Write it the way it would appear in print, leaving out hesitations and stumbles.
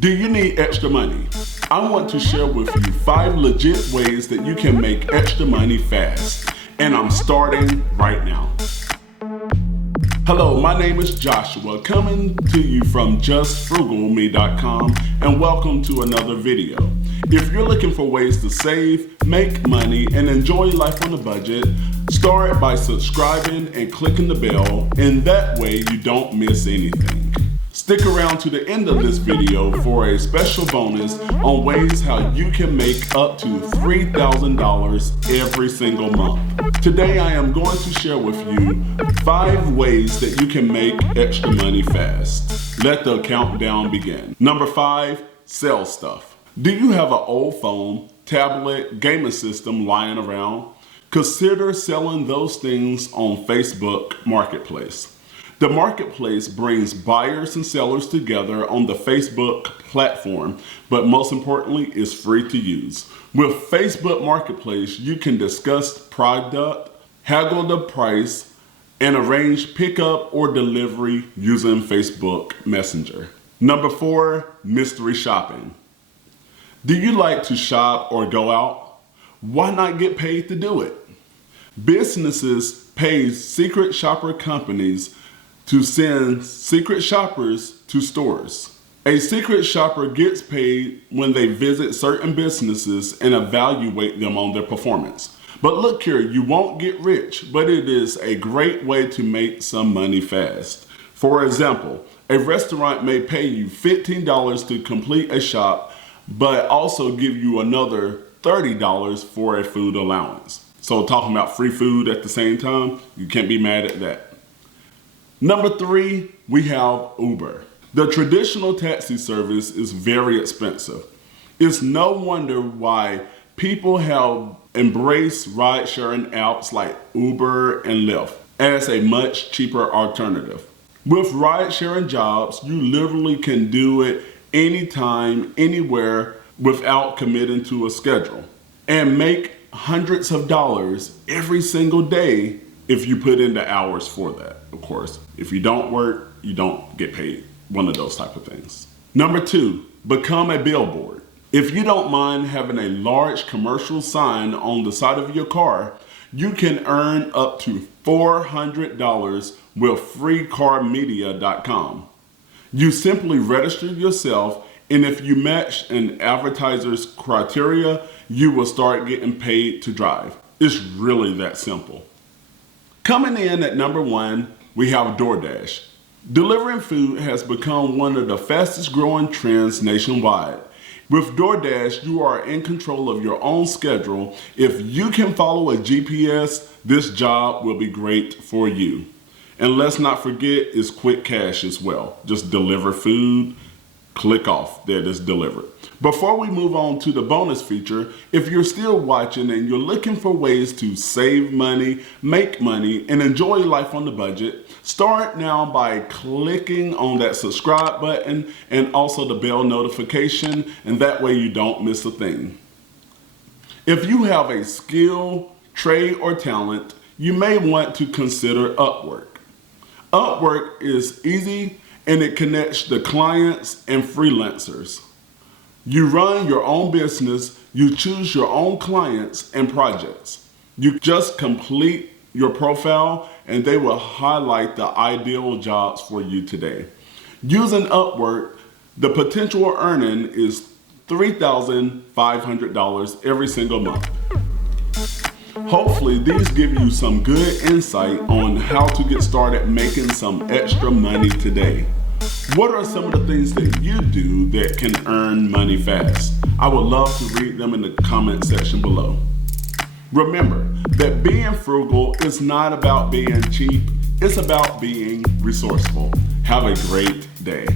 Do you need extra money? I want to share with you 5 legit ways that you can make extra money fast. And I'm starting right now. Hello, my name is Joshua, coming to you from justfrugalme.com, and welcome to another video. If you're looking for ways to save, make money, and enjoy life on a budget, start by subscribing and clicking the bell, and that way you don't miss anything. Stick around to the end of this video for a special bonus on ways how you can make up to $3,000 every single month. Today I am going to share with you 5 ways that you can make extra money fast. Let the countdown begin. Number 5, sell stuff. Do you have an old phone, tablet, gaming system lying around? Consider selling those things on Facebook Marketplace. The marketplace brings buyers and sellers together on the Facebook platform, but most importantly, is free to use. With Facebook Marketplace, you can discuss product, haggle the price, and arrange pickup or delivery using Facebook Messenger. Number 4, mystery shopping. Do you like to shop or go out? Why not get paid to do it? Businesses pay secret shopper companies to send secret shoppers to stores. A secret shopper gets paid when they visit certain businesses and evaluate them on their performance. But look here, you won't get rich, but it is a great way to make some money fast. For example, a restaurant may pay you $15 to complete a shop, but also give you another $30 for a food allowance. So talking about free food at the same time, you can't be mad at that. Number 3, we have Uber. The traditional taxi service is very expensive. It's no wonder why people have embraced ride-sharing apps like Uber and Lyft as a much cheaper alternative. With ride-sharing jobs, you literally can do it anytime, anywhere, without committing to a schedule, and make hundreds of dollars every single day if you put in the hours for that, of course. If you don't work, you don't get paid. One of those type of things. Number 2, become a billboard. If you don't mind having a large commercial sign on the side of your car, you can earn up to $400 with freecarmedia.com. You simply register yourself, and if you match an advertiser's criteria, you will start getting paid to drive. It's really that simple. Coming in at number 1, we have DoorDash. Delivering food has become one of the fastest growing trends nationwide. With DoorDash, you are in control of your own schedule. If you can follow a GPS, this job will be great for you. And let's not forget, it's quick cash as well. Just deliver food, click off, that is delivered. Before we move on to the bonus feature, if you're still watching and you're looking for ways to save money, make money, and enjoy life on the budget, start now by clicking on that subscribe button and also the bell notification, and that way you don't miss a thing. If you have a skill, trade, or talent, you may want to consider Upwork. Upwork is easy and it connects the clients and freelancers. You run your own business, you choose your own clients and projects. You just complete your profile and they will highlight the ideal jobs for you today. Using Upwork, the potential earning is $3,500 every single month. Hopefully these give you some good insight on how to get started making some extra money today. What are some of the things that you do that can earn money fast? I would love to read them in the comment section below. Remember that being frugal is not about being cheap, it's about being resourceful. Have a great day.